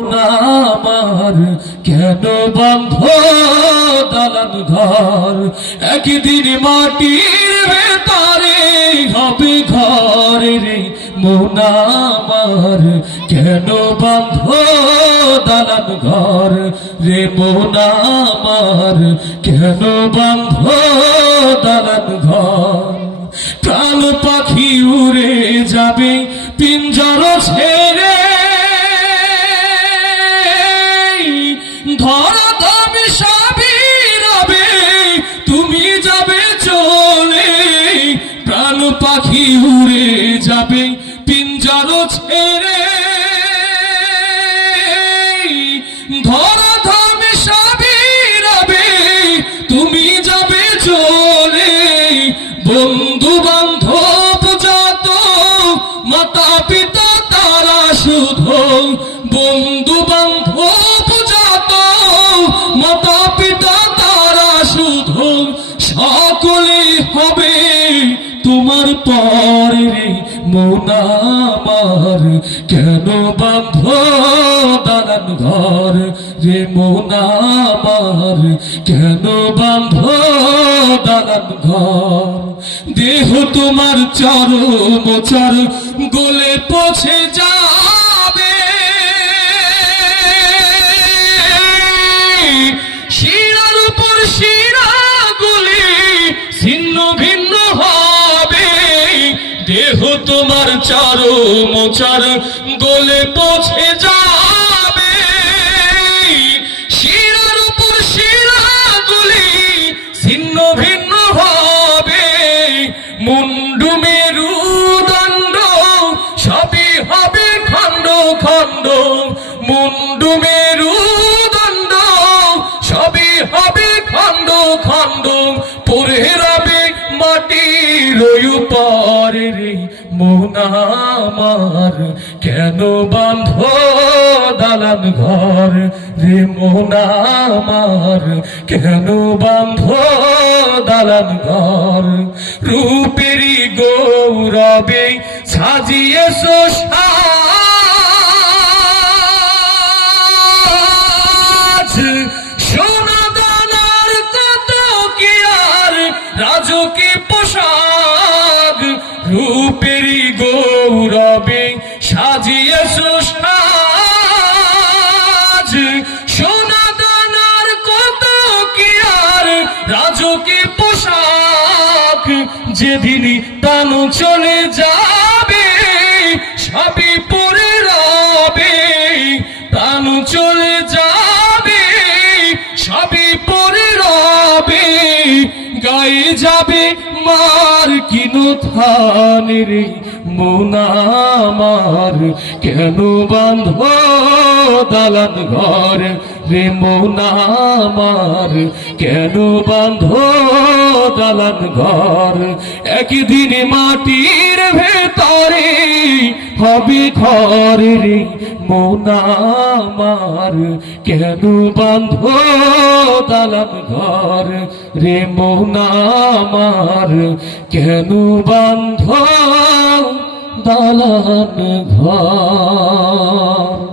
আমার কেন বাঁধ দালান ঘর, একদিন মাটির ভেতরে হবে ঘর রে মন আমার, কেন বাঁধ দালান ঘর রে মন আমার, কেন বাঁধ দালান ঘর। প্রাণ পাখি উড়ে যাবে পিঞ্জর ছেড়ে, ধরাধাম সবই রবে তুমি যাবে চলে, প্রাণ পাখি উড়ে যাবে পিঞ্জর ছেড়ে, ধরাধাম সবই রবে তুমি যাবে চলে। বন্ধু বান্ধব যত মাতা পিতা তারা শুধু, বন্ধু বান্ধব যত মাতা পিতা তারা শুধু, সকলে হবে তোমার পরে রে মন আমার, কেন বাঁধ দালান ঘর রে মন আমার, কেন বাঁধ দালান ঘর। দেহ তোমার চরম চর গলে পৌঁছে যাবে, শিরার উপর শিরা গুলি ছিন্ন ভিন্ন হবে, দেহ তোমার চরম চর গলে পৌঁছে যাবে, শিরার উপর শিরা গুলি ছিন্ন ভিন্ন হবে, মুন্ডু মেরুদণ্ড সবই হবে খণ্ড খণ্ড, মুন্ডু মেরুদণ্ড সবই হবে খণ্ড খণ্ড, পড়ে রবে মাটির উপরে রে মন আমার, কেন বাঁধ দালান ঘর রে মন আমার, কেন বাঁধ দালান ঘর। রূপেরই গৌরবে সাজিয়েছো সাজ, সোনা দানার কত কি আর রাজকীয় পোশাক, রূপেরই গৌরবে সাজিয়েছো সাজ, সোনা দানার কত কি আর রাজকীয় পোশাক, যেদিন প্রাণ চলে যাবে সবই পরে রবে, প্রাণ চলে যাবে সবই পরে রবে, গায়ে যাবে মার কিনো থানে রে মন আমার, কেন বাঁধ দালান ঘর রে মন আমার, কেন বাঁধ দালান ঘর। একদিন মাটির ভেতরে হবে ঘর রে মন আমার, কেন বাঁধ দালান ঘর রে মন আমার, কেন বাঁধ দালান ঘর।